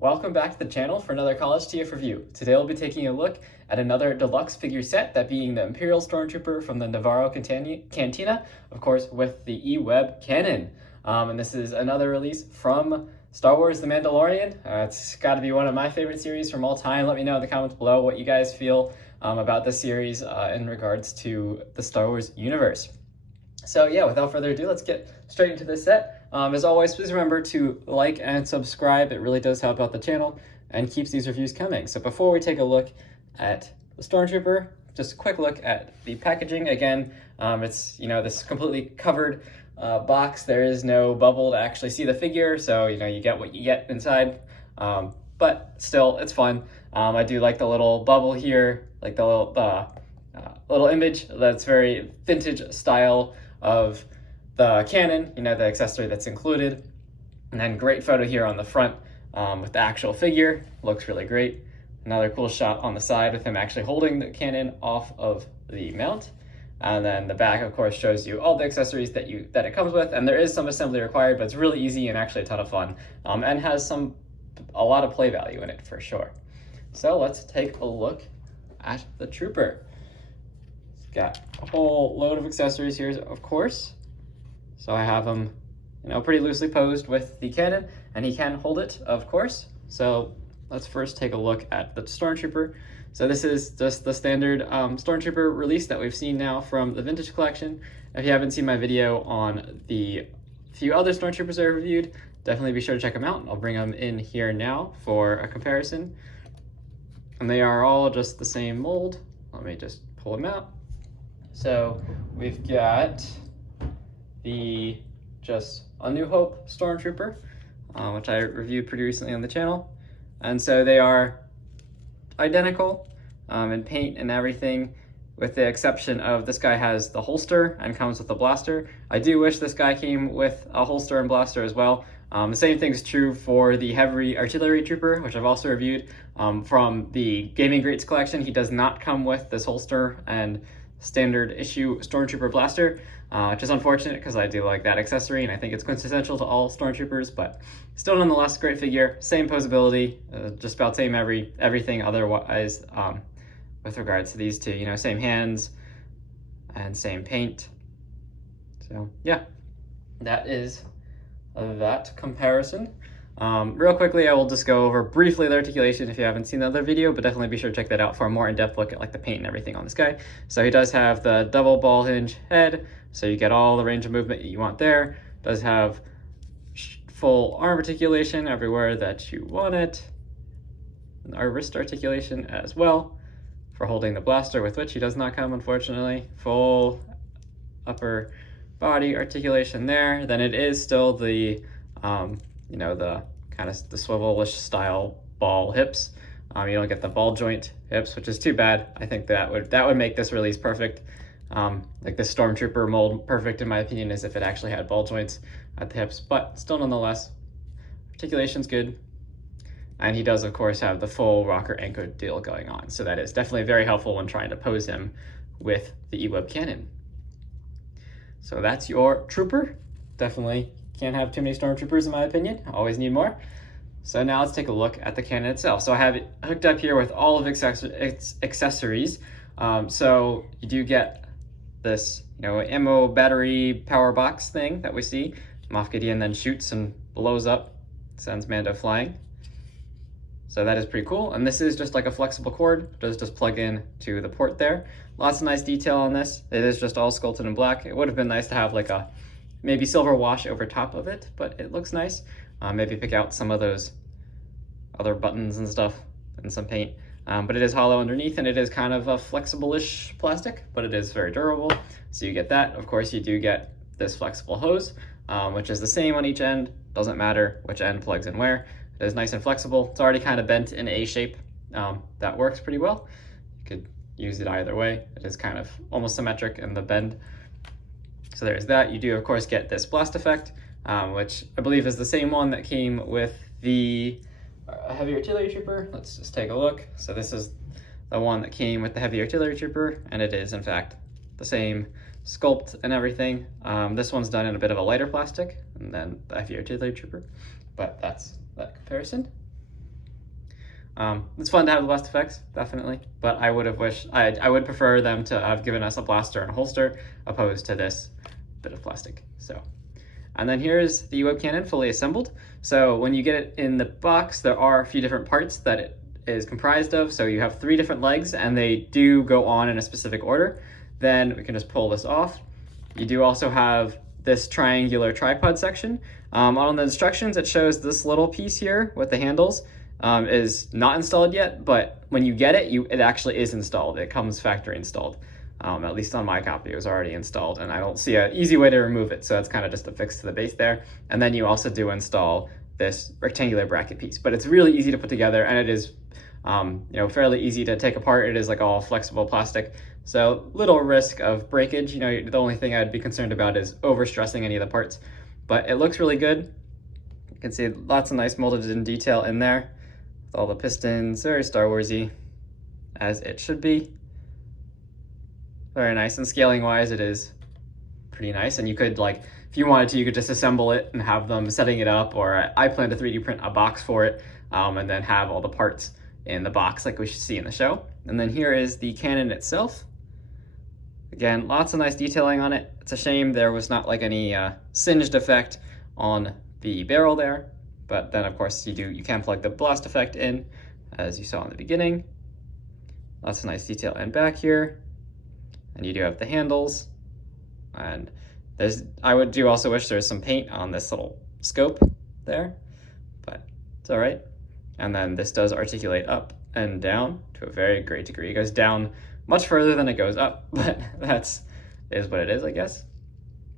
Welcome back to the channel for another College TF review. Today we'll be taking a look at another deluxe figure set, that being the Imperial Stormtrooper from the Nevarro Cantina, of course with the E-Web cannon. And this is another release from Star Wars The Mandalorian. It's got to be one of my favorite series from all time. Let me know in the comments below what you guys feel about this series in regards to the Star Wars universe. So yeah, without further ado, let's get straight into this set. As always, please remember to like and subscribe. It really does help out the channel and keeps these reviews coming. So before we take a look at the Stormtrooper, just a quick look at the packaging. Again, it's this completely covered box. There is no bubble to actually see the figure, so you get what you get inside. But still, it's fun. I do like the little bubble here, like the little image that's very vintage style of the cannon, the accessory that's included. And then great photo here on the front with the actual figure. Looks really great. Another cool shot on the side with him actually holding the cannon off of the mount. And then the back, of course, shows you all the accessories that it comes with. And there is some assembly required, but it's really easy and actually a ton of fun. And has a lot of play value in it for sure. So let's take a look at the Trooper. It's got a whole load of accessories here, of course. So I have him, pretty loosely posed with the cannon, and he can hold it, of course. So let's first take a look at the Stormtrooper. So this is just the standard Stormtrooper release that we've seen now from the Vintage Collection. If you haven't seen my video on the few other Stormtroopers I reviewed, definitely be sure to check them out. I'll bring them in here now for a comparison. And they are all just the same mold. Let me just pull them out. So we've got the just A New Hope Stormtrooper, which I reviewed pretty recently on the channel. And so they are identical in paint and everything, with the exception of this guy has the holster and comes with a blaster. I do wish this guy came with a holster and blaster as well. The same thing is true for the Heavy Artillery Trooper, which I've also reviewed from the Gaming Greats collection. He does not come with this holster and standard issue Stormtrooper blaster, which is unfortunate because I do like that accessory and I think it's quintessential to all Stormtroopers, but still nonetheless great figure. Same posability, just about same everything otherwise with regards to these two, same hands and same paint. So yeah, that is that comparison. Real quickly, I will just go over briefly the articulation if you haven't seen the other video, but definitely be sure to check that out for a more in-depth look at the paint and everything on this guy. So he does have the double ball hinge head, so you get all the range of movement you want there. Does have full arm articulation everywhere that you want it. Our wrist articulation as well for holding the blaster, with which he does not come, unfortunately. Full upper body articulation there. Then it is still the the kind of the swivelish style ball hips. You don't get the ball joint hips, which is too bad. I think that would make this release perfect. Like the Stormtrooper mold perfect in my opinion is if it actually had ball joints at the hips, but still nonetheless, articulation's good. And he does of course have the full rocker anchor deal going on. So that is definitely very helpful when trying to pose him with the E-Web cannon. So that's your Trooper. Definitely can't have too many Stormtroopers in my opinion. Always need more. So now let's take a look at the cannon itself. So I have it hooked up here with all of its accessories. So you do get this, ammo battery power box thing that we see. Moff Gideon then shoots and blows up, sends Mando flying. So that is pretty cool. And this is just like a flexible cord. It does just plug in to the port there. Lots of nice detail on this. It is just all sculpted in black. It would have been nice to have like a maybe silver wash over top of it, but it looks nice. Maybe pick out some of those other buttons and stuff and some paint. But it is hollow underneath and it is kind of a flexible-ish plastic, but it is very durable. So you get that. Of course, you do get this flexible hose, which is the same on each end. Doesn't matter which end plugs in where. It is nice and flexible. It's already kind of bent in A shape. That works pretty well. You could use it either way. It is kind of almost symmetric in the bend. So there's that. You do, of course, get this blast effect, which I believe is the same one that came with the Heavy Artillery Trooper. Let's just take a look. So this is the one that came with the Heavy Artillery Trooper, and it is, in fact, the same sculpt and everything. This one's done in a bit of a lighter plastic than the Heavy Artillery Trooper, but that's that comparison. It's fun to have the blast effects, definitely, but I would have wished, I would prefer them to have given us a blaster and a holster opposed to this bit of plastic. So, and then here's the web cannon fully assembled. So when you get it in the box, there are a few different parts that it is comprised of. So you have 3 different legs and they do go on in a specific order. Then we can just pull this off. You do also have this triangular tripod section. On the instructions, it shows this little piece here with the handles is not installed yet, but when you get it, it actually is installed. It comes factory installed. At least on my copy, it was already installed, and I don't see an easy way to remove it, so that's kind of just affixed to the base there. And then you also do install this rectangular bracket piece, but it's really easy to put together, and it is fairly easy to take apart. It is like all flexible plastic, so little risk of breakage. The only thing I'd be concerned about is overstressing any of the parts, but it looks really good. You can see lots of nice molded in detail in there with all the pistons, very Star Warsy, as it should be. Very nice, and scaling wise it is pretty nice, and you could, like, if you wanted to, you could just assemble it and have them setting it up, or I plan to 3D print a box for it and then have all the parts in the box like we should see in the show. And then here is the cannon itself. Again, lots of nice detailing on it. It's a shame there was not like any singed effect on the barrel there, but then of course you can plug the blast effect in as you saw in the beginning. Lots of nice detail in back here. And you do have the handles, and I do also wish there was some paint on this little scope there, but it's all right. And then this does articulate up and down to a very great degree. It goes down much further than it goes up, but is what it is, I guess.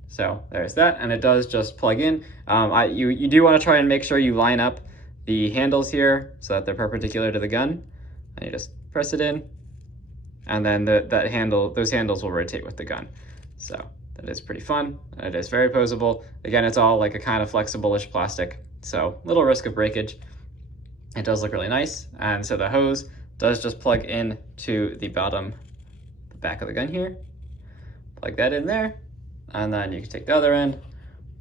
So there's that, and it does just plug in. You do want to try and make sure you line up the handles here so that they're perpendicular to the gun, and you just press it in. And then those handles will rotate with the gun. So that is pretty fun, and it is very posable. Again, it's all like a kind of flexible-ish plastic, so little risk of breakage. It does look really nice, and so the hose does just plug in to the back of the gun here. Plug that in there, and then you can take the other end,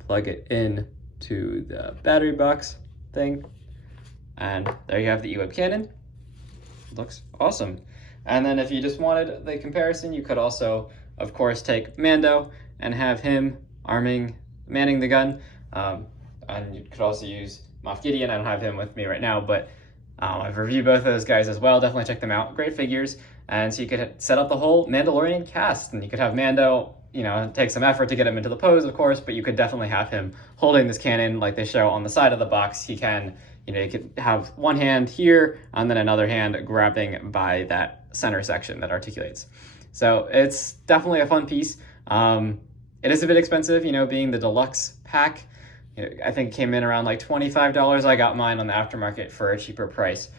plug it in to the battery box thing, and there you have the E-Web cannon. Looks awesome. And then if you just wanted the comparison, you could also, of course, take Mando and have him manning the gun. And you could also use Moff Gideon. I don't have him with me right now, but I've reviewed both of those guys as well. Definitely check them out. Great figures. And so you could set up the whole Mandalorian cast, and you could have Mando, take some effort to get him into the pose, of course, but you could definitely have him holding this cannon like they show on the side of the box. He can, you could have one hand here and then another hand grabbing by that center section that articulates. So it's definitely a fun piece. It is a bit expensive, being the deluxe pack. I think it came in around like $25. I got mine on the aftermarket for a cheaper price.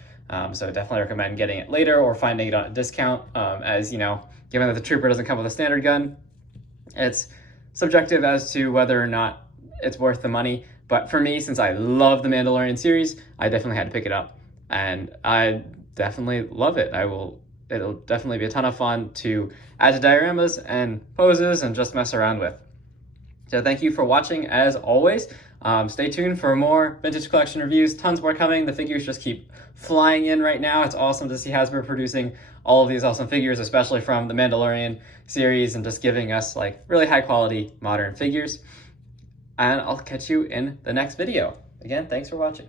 So definitely recommend getting it later or finding it on a discount. As given that the Trooper doesn't come with a standard gun, it's subjective as to whether or not it's worth the money. But for me, since I love the Mandalorian series, I definitely had to pick it up, and I definitely love it. It'll definitely be a ton of fun to add to dioramas and poses and just mess around with. So thank you for watching as always. Stay tuned for more vintage collection reviews. Tons more coming. The figures just keep flying in right now. It's awesome to see Hasbro producing all of these awesome figures, especially from the Mandalorian series, and just giving us like really high quality modern figures. And I'll catch you in the next video. Again, thanks for watching.